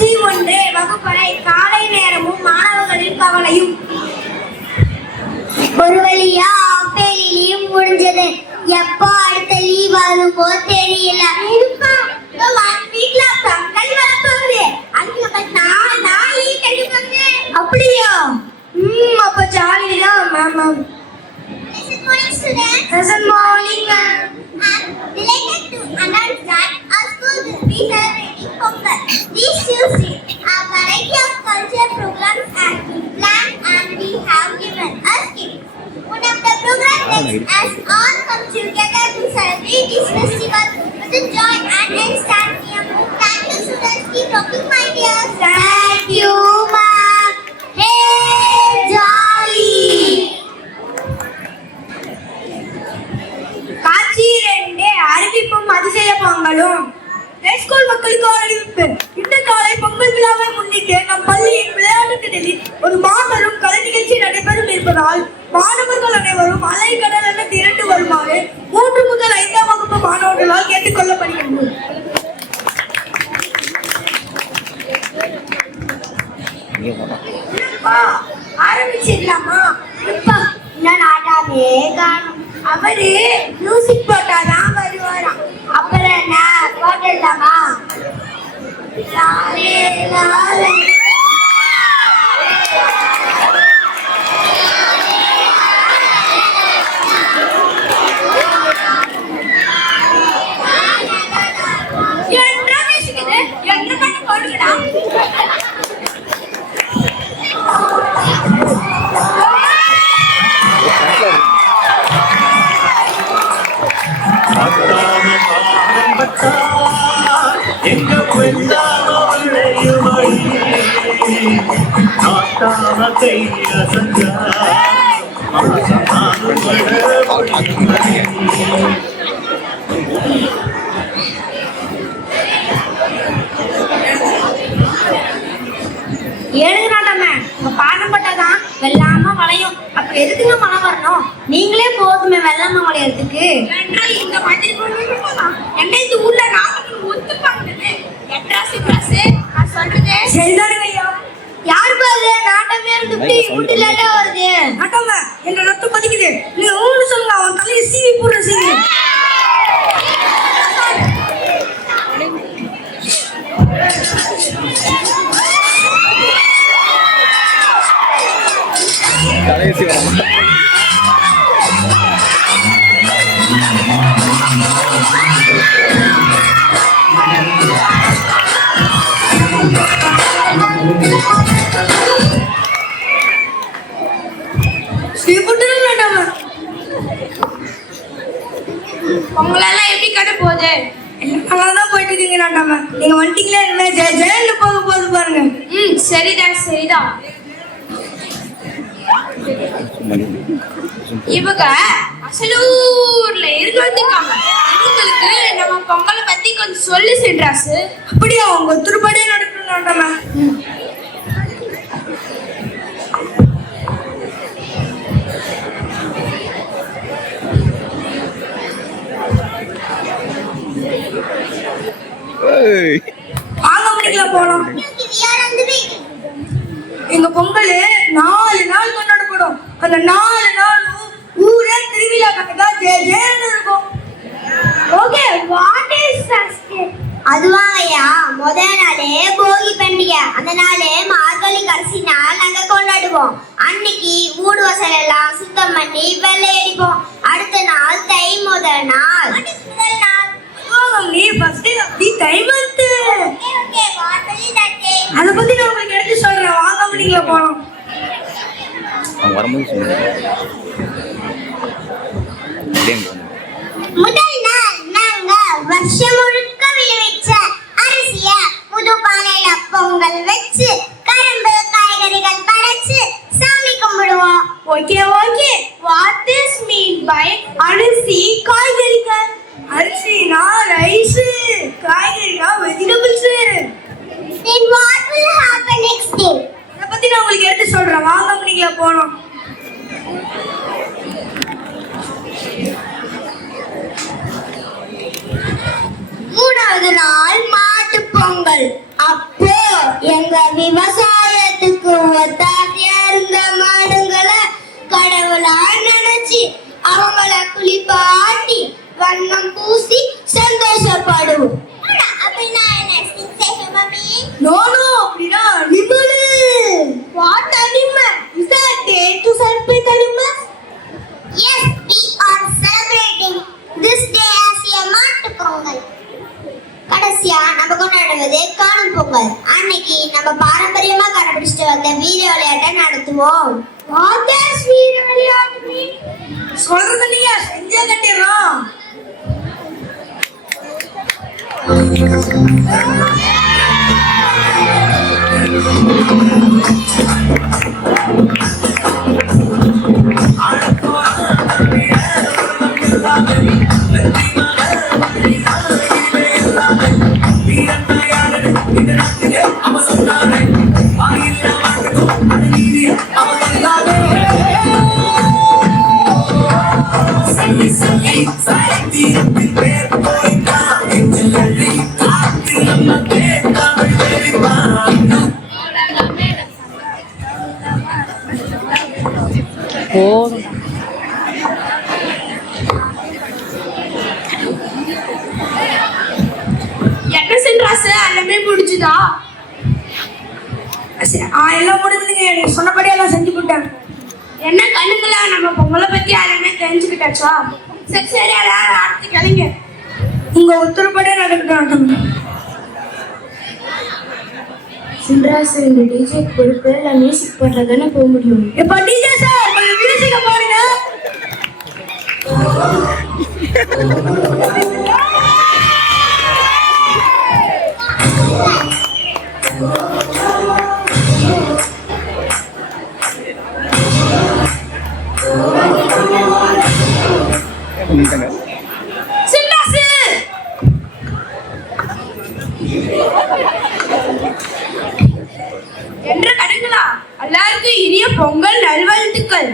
காட்சி ஒன்று வகுப்பறை. காலை நேரமும் மாணவர்களின் கவலையும். ஒரு வழியா ஆப்பேலி லீவ் முடிஞ்சது. எப்போ அடுத்த லீவ் ஆகுமோ தெரியல. அப்படியா? அப்ப ஜாலிதான் ma'am. Good morning, ma'am. I'm delighted to announce that our school will be celebrating Pongal. This Tuesday, a variety of cultural programs have been planned and we have given us gifts. One of the programs lets us all come together to celebrate this festival with the joy and understanding. Thank you, students. Keep rocking, my dears. Thank you, ma'am. Hey, jolly. காட்சி 2 அறிவிப்பும் அதிசய பொங்கலும். School மக்களுக்கு அறிவிப்பு. இந்த காலை பொங்கல் விழாவை முன்னிட்டு நம் பள்ளியின் விளையாட்டு திடலில் ஒரு மாபெரும் கலை நிகழ்ச்சி நடைபெறும் இருப்பதால் மாணவர்கள் அனைவரும் அலைக்கடல் என திரண்டு வருமாறு 3 முதல் 5ஆம் வகுப்பு மாணவர்களால் கேட்டுக் கொள்ளப்படுகிறது. ஆரம்பிச்சிடலாமா? நான் ஆட்டாமே காணும். அவரு மியூசிக் போட்டாதான் வருவாராம். அப்புறம் என்ன போட்டுடலாமா? லாலே லாலே. என்ன பேசுகிறது? என்ன பண்ண போடுங்கடா? எங்க ஏழுங்கடாட்டமே உங்க பாடம் பட்டாதான் வெள்ளாம வளையும். அப்ப எதுக்குங்க மழை வரணும்? நீங்களே போதுமே வெள்ளாம வளையறதுக்கு. இந்த மாதிரி என்ன இந்த ஊர்ல நாமக்கல் ஒத்துப்பாங்க. நான் சொல்றது சரிதானுங்க ஐயா. யாரு பாரு நாட்டமே முட்டில வருது. நாட்டமே என்ற ரத்தம் பதிக்குது. நீங்க ஊன்னு சொல்லுங்க. அவன் தலையை சீவி போடுற சீவி. கடைசி வர உங்களெல்லாம் எப்படி கடை போகுது? நல்லாதான் போயிட்டு இருக்கீங்க நாட்டாம. நீங்க வந்துட்டீங்களே என்ன ஜெயில போக போகுது பாருங்க. சரிதான் சரிதான். இவங்க அசலூர்ல இருந்து வந்திருக்காங்க. இவங்களுக்கு நம்ம பொங்கலை பத்தி கொஞ்சம் சொல்லி சென்றாசு. அப்படியே அவங்க திருப்படியே நடக்கணும் நாட்டாம. வாங்க முடிக்கல போலாம். எங்க பொங்கல் 4 நாள் கொண்டாடப்படும். அந்த 4 நாள் ஊரே திருவிழா கட்டதா ஜேன்னு இருக்கும். ஓகே, வாட் இஸ் சஸ்கே? அதுவாங்கய்யா, முதல் நாளே போகி பண்டிகை. அந்த நாளே மார்கழி கடைசி நாள் நாங்க கொண்டாடுவோம். அன்னைக்கு வீடு வாசல் எல்லாம் சுத்தம் பண்ணி வெள்ளை அடிப்போம். அடுத்த நாள் தை முதல் நாள். முதல் நாள் நீ ஃபர்ஸ்ட் அப்படி Thai month. Okay, what is that day? அத பத்தி நான் உங்களுக்கு எடுத்து சொல்றேன். வாங்க முடிக்கல போறோம். அவங்க வரும்போது சொல்லுங்க. முதல் நாள் நாங்க வருஷம் முழுக்க விளைவிச்ச அரிசிய புது பானையில பொங்கல் வச்சு கரும்பு காய்கறிகள் படைச்சு சாமி கும்பிடுவோம். Okay okay, what is mean by அரிசி காய்கறிகள்? அரிசினா ரைஸ், காய்கறினா vegetables. Then what will happen next day? அத பத்தி நான் உங்களுக்கு எடுத்து சொல்றேன். வாங்க முடிக்கல போறோம். மூணாவது நாள் மாட்டு பொங்கல். அப்போ வண்ணம் பூசி சந்தோஷப்படுவோம். அப்படின்னா என்ன? Sing say mummy. நோ அப்படின்னா நிமிரு. What animal? Is that day to celebrate animal? Yes, we are celebrating this day as a மாட்டு பொங்கல். கடைசியா நம்ம கொண்டாடுவது காணும் பொங்கல். அன்னைக்கு நம்ம பாரம்பரியமா கடைபிடிச்சிட்டு வந்த வீர விளையாட்டை நடத்துவோம். வாட் இஸ் வீர விளையாட்டு? சொல்றது இல்லையா, செஞ்சே கட்டிடுறோம். போதும். என்ன சென்றாசு எல்லாமே முடிஞ்சுதா? எல்லாம் முடிஞ்சுங்க. எனக்கு சொன்னபடி எல்லாம் செஞ்சு போட்டாங்க. என்ன கண்ணுங்களா, நம்ம பொங்கலை பத்தி எல்லாமே தெரிஞ்சுக்கிட்டாச்சா? சரி சரி, எல்லாரும் அடுத்து கிளங்க. உங்க உத்தரப்படியே நடக்கட்டும். சின்ராசு இந்த டிஜே பொறுப்பு நான் மியூசிக் போடுறதானே போக முடியும். இப்ப டிஜே சார் கொஞ்சம் மியூசிக்க பாருங்க. சின்ராசு என்ற கடைகளா, எல்லாருக்கும் இனிய பொங்கல் நல்வாழ்த்துக்கள்.